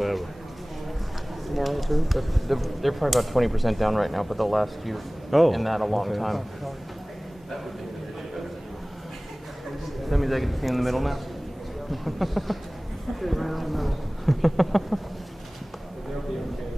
Whatever. Tomorrow too. They're probably about 20% down right now, but they'll last you in that a long time. That means I get to stay in the middle now? They'll be okay.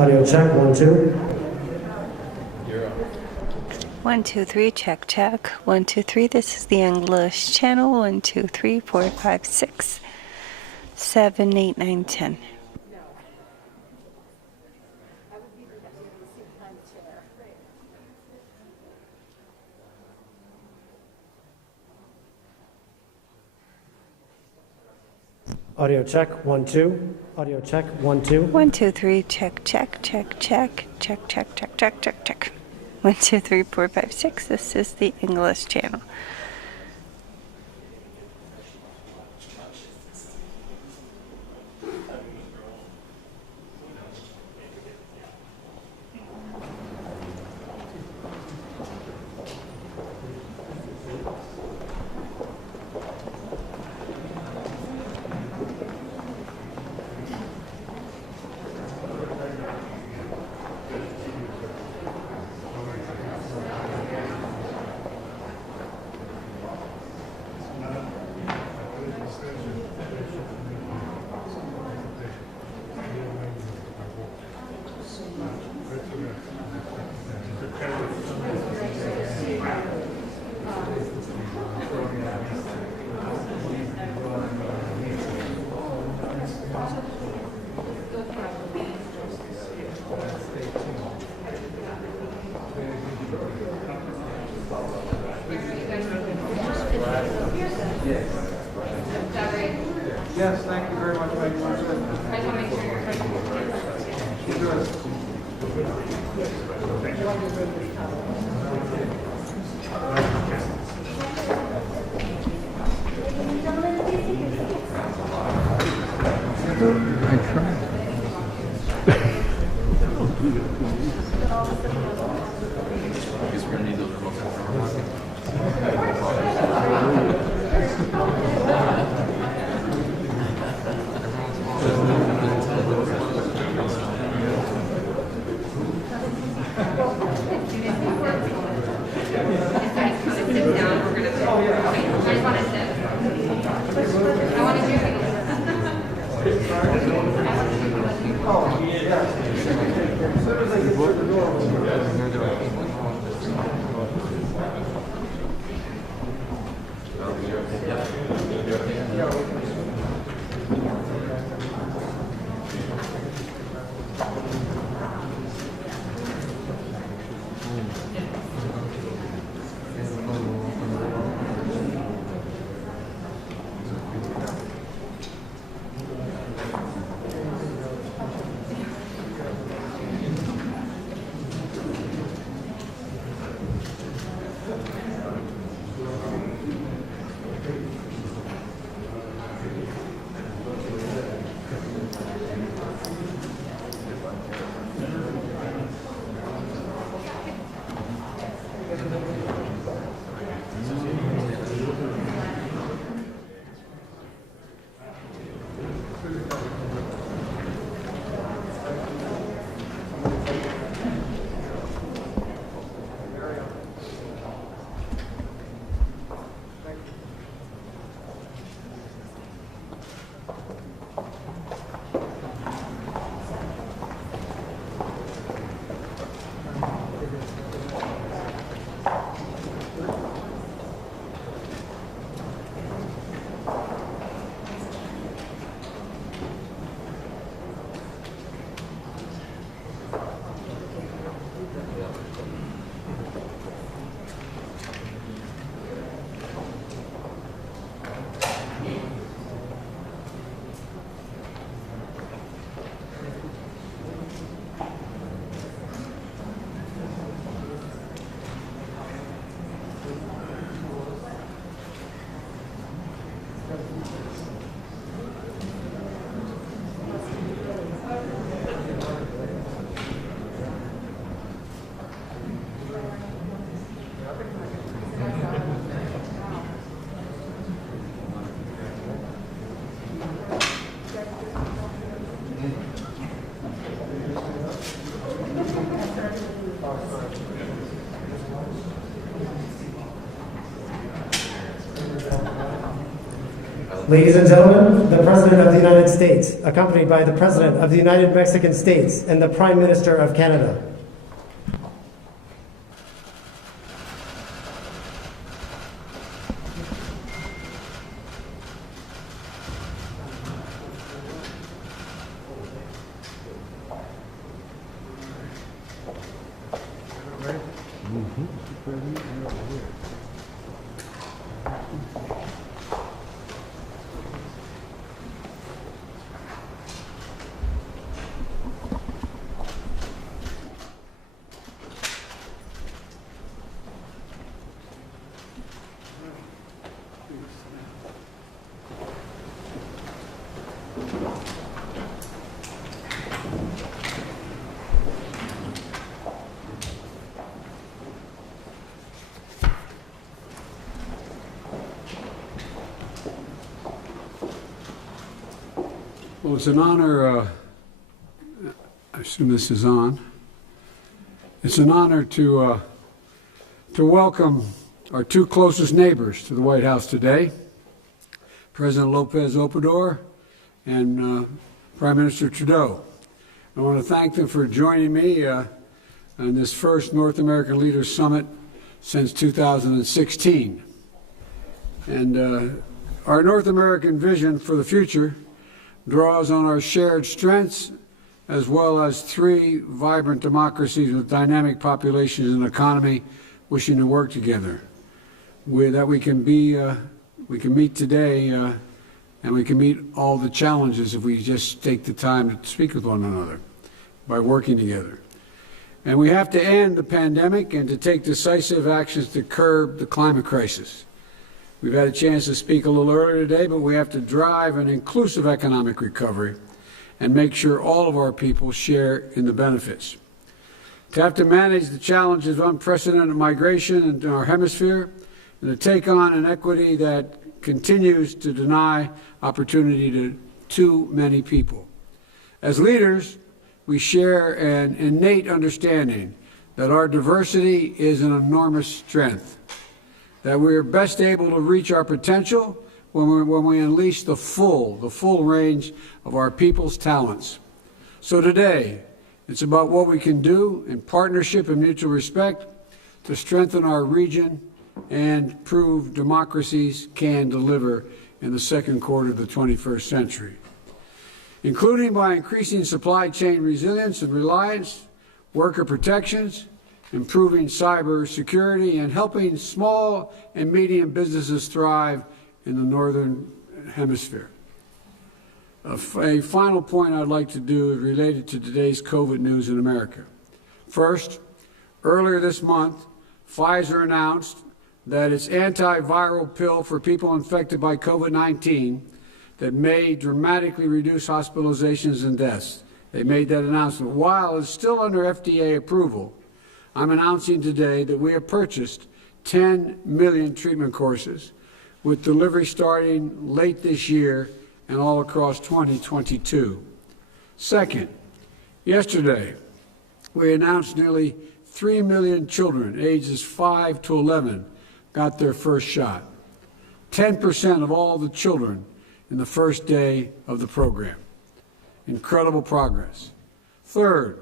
Audio check, 1, 2. 1, 2, 3, check, check. 1, 2, 3, this is the English channel. 1, 2, 3, 4, 5, 6, 7, 8, 9, 10. Audio check, 1, 2. Audio check, 1, 2. 1, 2, 3, check, check, check, check, check, check, check, check, check, check. 1, 2, 3, 4, 5, 6, this is the English channel. Yes, thank you very much. Ladies and gentlemen, the President of the United States, accompanied by the President of the United Mexican States and the Prime Minister of Canada. Well, it's an honor, I assume this is on. It's an honor to welcome our two closest neighbors to the White House today, President Lopez Obrador and Prime Minister Trudeau. I want to thank them for joining me on this first North American Leaders Summit since 2016. And our North American vision for the future draws on our shared strengths as well as three vibrant democracies with dynamic populations and an economy wishing to work together. That we can meet today and we can meet all the challenges if we just take the time to speak with one another by working together. And we have to end the pandemic and to take decisive actions to curb the climate crisis. We've had a chance to speak a little earlier today, but we have to drive an inclusive economic recovery and make sure all of our people share in the benefits. To have to manage the challenges of unprecedented migration in our hemisphere and to take on an equity that continues to deny opportunity to too many people. As leaders, we share an innate understanding that our diversity is an enormous strength, that we are best able to reach our potential when we unleash the full range of our people's talents. So today, it's about what we can do in partnership and mutual respect to strengthen our region and prove democracies can deliver in the second quarter of the 21st century, including by increasing supply chain resilience and reliance, worker protections, improving cyber security, and helping small and medium businesses thrive in the Northern Hemisphere. A final point I'd like to do is related to today's COVID news in America. First, earlier this month, Pfizer announced that its antiviral pill for people infected by COVID-19 that may dramatically reduce hospitalizations and deaths. They made that announcement. While it's still under FDA approval, I'm announcing today that we have purchased 10 million treatment courses with delivery starting late this year and all across 2022. Second, yesterday, we announced nearly 3 million children ages 5 to 11 got their first shot. 10% of all the children in the first day of the program. Incredible progress. Third,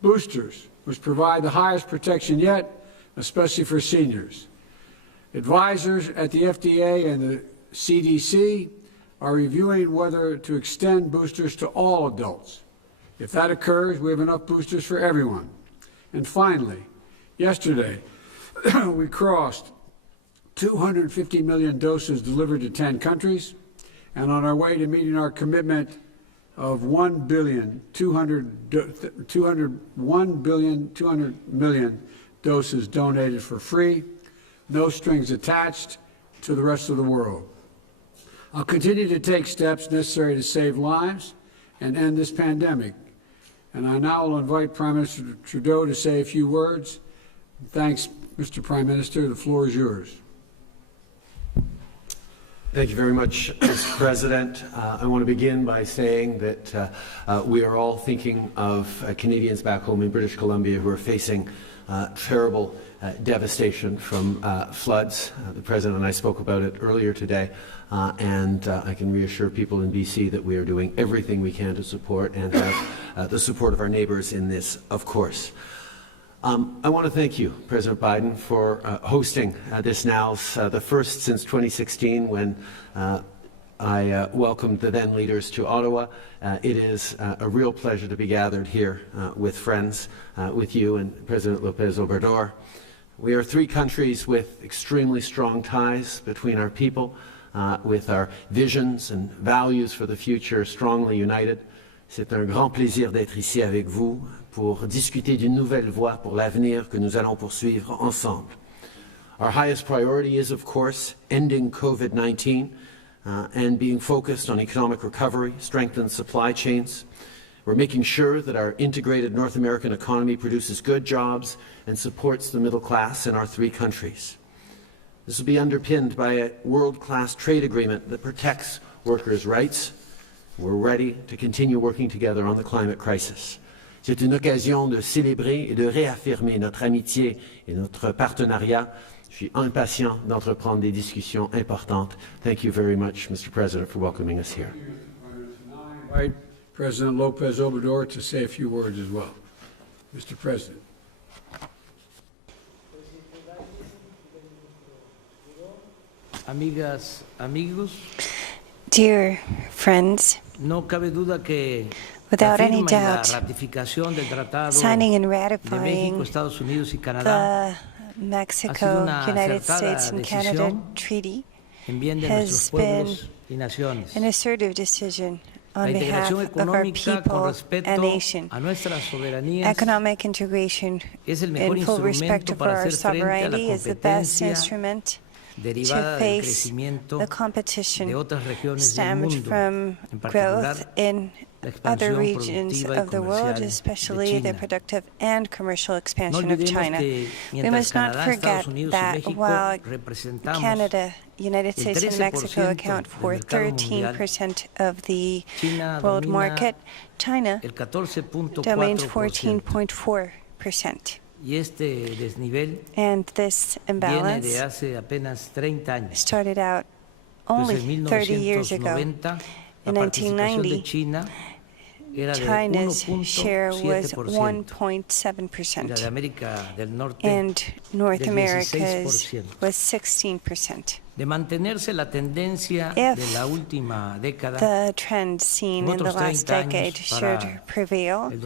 boosters, which provide the highest protection yet, especially for seniors. Advisors at the FDA and the CDC are reviewing whether to extend boosters to all adults. If that occurs, we have enough boosters for everyone. And finally, yesterday, we crossed 250 million doses delivered to 10 countries, and on our way to meeting our commitment of 1,200 million doses donated for free, no strings attached to the rest of the world. I'll continue to take steps necessary to save lives and end this pandemic. And I now will invite Prime Minister Trudeau to say a few words. Thanks, Mr. Prime Minister. The floor is yours. Thank you very much, Mr. President. I want to begin by saying that we are all thinking of Canadians back home in British Columbia who are facing terrible devastation from floods. The President and I spoke about it earlier today, and I can reassure people in BC that we are doing everything we can to support and have the support of our neighbours in this, of course. I want to thank you, President Biden, for hosting this now, the first since 2016 when I welcomed the then leaders to Ottawa. It is a real pleasure to be gathered here with friends, with you and President Lopez Obrador. We are three countries with extremely strong ties between our people, with our visions and values for the future strongly united. C'est un grand plaisir d'être ici avec vous pour discuter d'une nouvelle voie pour l'avenir que nous allons poursuivre ensemble. Our highest priority is, of course, ending COVID-19 and being focused on economic recovery, strengthened supply chains. We're making sure that our integrated North American economy produces good jobs and supports the middle class in our three countries. This will be underpinned by a world-class trade agreement that protects workers' rights. We're ready to continue working together on the climate crisis. C'est une occasion de célébrer et de réaffirmer notre amitié et notre partenariat. Je suis impatient d'entreprendre des discussions importantes. Thank you very much, Mr. President, for welcoming us here. I invite President Lopez Obrador to say a few words as well. Mr. President. Amigas, amigos, Dear friends, no cabe duda que without la any firma y la doubt, ratificación del Tratado signing and de ratifying México, Estados Unidos y Canadá the Mexico, una United acertada States, and Canada decisión Treaty en bien de has nuestros been pueblos y naciones. an assertive decision La on behalf integración of our económica con people respeto and nation. a nuestras soberanías Economic integration es el mejor in full respect instrumento for para our hacer frente a la sovereignty is the best competencia instrument derivada to del face crecimiento the competition de otras regiones del stemmed mundo, from en particular growth in la other expansión regions productiva y of the world, comercial de especially the China. productive and commercial No expansion of olvidemos China. que We mientras must not Canadá, forget Estados Unidos y that México while representamos Canada, United el States, and Mexico 13% account for del mercado mundial, 13% of the China world domina market, China el domains 14.4%. 14.4%. Y este desnivel And this viene de imbalance hace apenas 30 años. started out Desde only 30 years ago. 1990, la In participación de 1990, China era de China's share was 1.7% y la de 1.7%, América del Norte and North del America's 16%. was 16%. De mantenerse la tendencia If de la última década, The trend seen in the otros last 30 decade años should para prevail el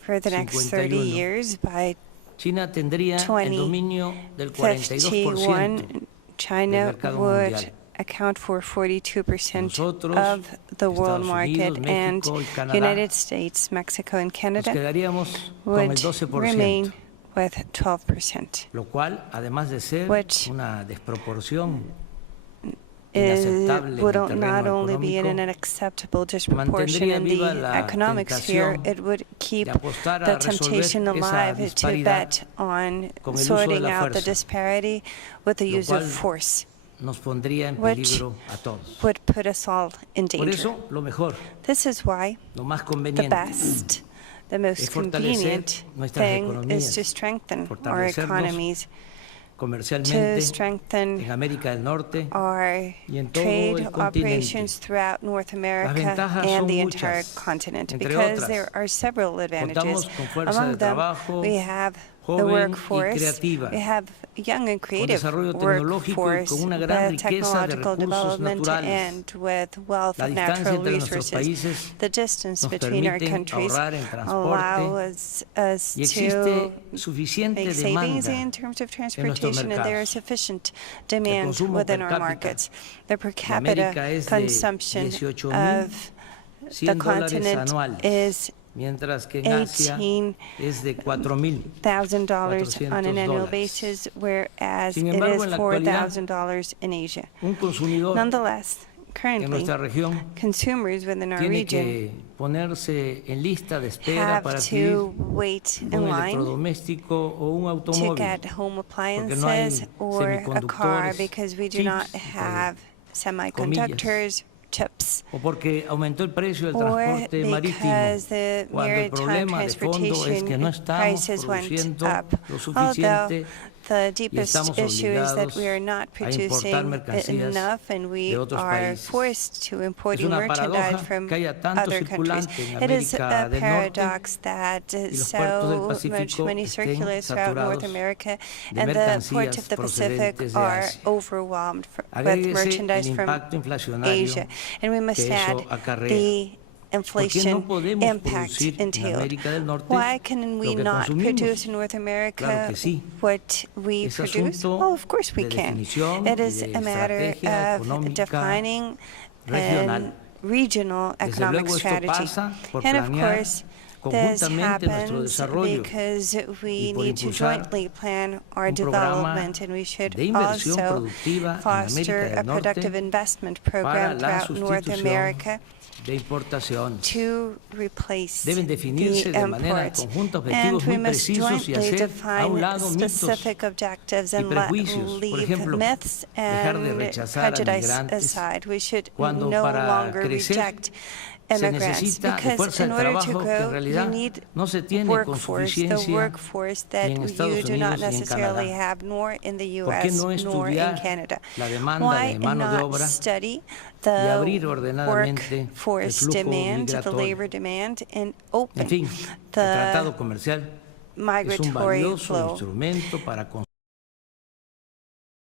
for the next 30 2051, years. By China tendría el dominio del 42% 2051, del China mercado would mundial. account for 42% Nosotros, of the world Estados market, Unidos, and México y Canadá, United States, Mexico, and nos Canada quedaríamos con el would 12%, remain with 12%. lo cual, además de ser Which una desproporción inaceptable en would el not terreno only be in an económico, unacceptable disproportion mantendría in viva the la economic sphere, tentación it would keep de apostar the a resolver temptation esa alive to disparidad bet on con el uso de sorting la out the fuerza, disparity with the lo use of cual force, nos pondría en which peligro a todos. would put us all in Por danger. eso, lo mejor, This is why lo más the conveniente best, the most es fortalecer convenient nuestras thing is economías, to strengthen our fortalecernos economies, to comercialmente strengthen en América del Norte our y en todo trade el operations continente. throughout North America ventajas and son the entire muchas, continent, entre because otras, there are several advantages. contamos con fuerza Among de them, trabajo we have the joven y workforce, creativa, we have young and con creative desarrollo tecnológico y workforce con una gran with riqueza de technological recursos development naturales. and with wealth La of distancia natural entre nuestros resources. países The distance nos between our permite countries ahorrar en allows us y to existe suficiente make savings demanda in terms of en nuestros transportation, and there is mercados. sufficient demand consumo within per our cápita markets. The per de capita América es de consumption 18,100 of the continent anuales, is mientras que en Asia es de $18,000 on an annual $400. basis, whereas Sin it embargo, is en la actualidad, $4,000 in Asia. un consumidor Nonetheless, en nuestra Currently, región consumers within our tiene region que ponerse en lista de espera have para adquirir to wait un in line electrodoméstico o un to automóvil, get home porque no hay appliances or a car semiconductores, because we do not chips, have semiconductors, chips, o porque aumentó el precio del or transporte marítimo, because the cuando el maritime problema de fondo es que no transportation estamos prices went produciendo up. lo Although suficiente the y deepest estamos issue is that obligados we are not a importar producing mercancías enough and we de otros are países. forced to import Es una merchandise paradoja from que haya tanto other countries. circulante en It is América a del Norte paradox that y los puertos del so much Pacífico money estén circulates throughout North saturados America de and the ports mercancías of the Pacific procedentes de are Asia. overwhelmed with Agréguese merchandise el from impacto inflacionario Asia. And we must que add eso acarrea. the ¿Por qué no inflation podemos impact producir en entailed. América del Norte Why can we lo que not consumimos? produce in North America Claro que sí. what we Es produce? asunto Oh, of course we de can. definición It y is de a matter estrategia of económica defining regional. and regional Desde economic luego esto strategy. pasa por And of planear course, this conjuntamente nuestro happens desarrollo because we y por need to impulsar jointly plan our un programa development, and we should de inversión also productiva en foster América a del Norte productive investment para program la throughout North sustitución America de importaciones. to replace Deben definirse the de manera imports. conjunta And objetivos we muy must precisos y jointly hacer a un define lado mitos specific objectives y and prejuicios. Por leave ejemplo, myths dejar de and rechazar a prejudice migrantes aside. We should cuando no para longer crecer reject se immigrants necesita de because fuerza in de order to trabajo que en grow, you realidad need no se tiene con workforce, the suficiencia workforce that ni en you Estados do not Unidos ni en necessarily Canadá. have, nor in the ¿Por qué U.S., no nor in estudiar Canada. la demanda Why de mano de not obra study y abrir the ordenadamente el workforce flujo demand, the migratorio? labor demand, and En open fin, el the tratado comercial es un migratory valioso flow? instrumento para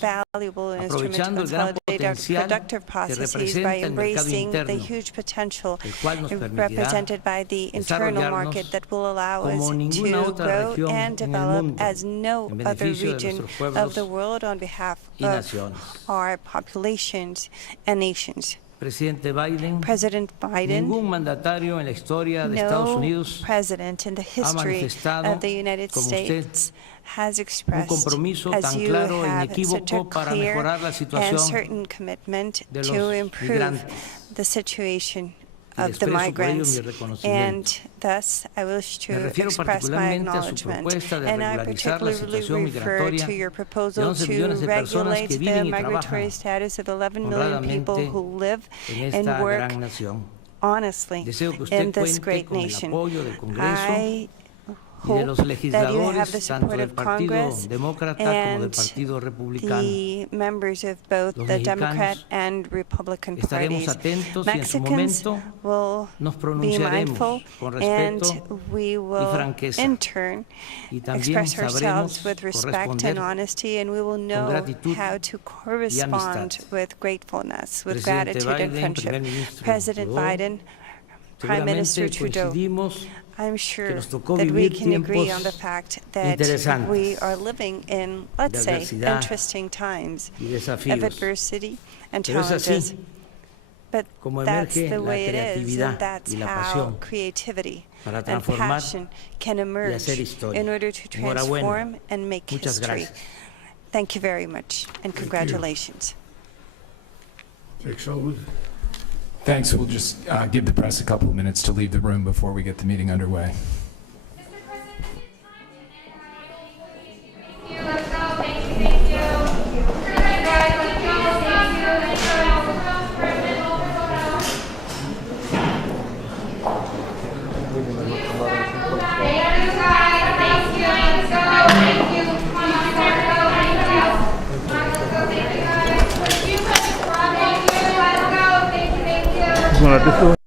Valuable instrument to aprovechando el gran consolidate our potencial productive que processes by representa el mercado embracing the interno, huge potential el cual nos permitirá represented by the internal market desarrollarnos that will allow como us ninguna to otra grow región and en el develop mundo, as no en other beneficio de region nuestros of pueblos the world on behalf y of naciones. our populations and nations. Presidente Biden, President Biden, ningún mandatario en la historia de Estados no Unidos president in the history manifestado, of the United como usted, States has un expressed, compromiso as tan you claro e have, such a inequívoco para clear mejorar la and situación certain commitment de to los improve migrantes. the situation Y of the expreso por ello migrants, mi reconocimiento. and thus I wish Me to refiero express my particularmente a su acknowledgement. propuesta de And I regularizar la particularly situación refer migratoria to your de proposal 11 to millones de personas regulate que the viven y migratory trabajan status of 11 million people honradamente who live en and esta work gran nación. honestly Deseo que usted in this cuente great con el nation. apoyo del Congreso I y de hope los that you have the legisladores, tanto support del of Partido Congress Demócrata como del and Partido Republicano. the members of both Los the Democrat mexicanos and Republican estaremos parties. atentos y en su Mexicans momento will nos be pronunciaremos mindful, con and respeto we y will franqueza. in turn Y también express ourselves sabremos with respect corresponder and honesty, and we will know gratitud how to correspond amistad. with gratefulness, with Presidente gratitude and Biden, friendship. Primer Ministro President Trudeau, Biden, Prime Minister seguramente Trudeau, coincidimos I'm que sure nos tocó that we vivir can agree tiempos on the fact that interesantes we are living in, let's de say, adversidad interesting times y of desafíos. adversity and Pero es challenges. así But como that's emerge the la way it is, creatividad and that's y la how pasión creativity para and transformar passion can y emerge hacer historia. in order to Enhorabuena. transform and make Muchas history. gracias. Thank you very much, and congratulations. Jake Sullivan. Thanks. We'll just give the press a couple of minutes to leave the room before we get the meeting underway. Let's go. Thank you. Thank you. Good guys. Let's go. Thank you. President Lopez Obrador. Thank you, guys. Thank you. Let's go. Thank you. Come on, let's go. Thank you. Come on, let's go. Thank you, guys. Thank you. Let's go. Thank you. Thank you.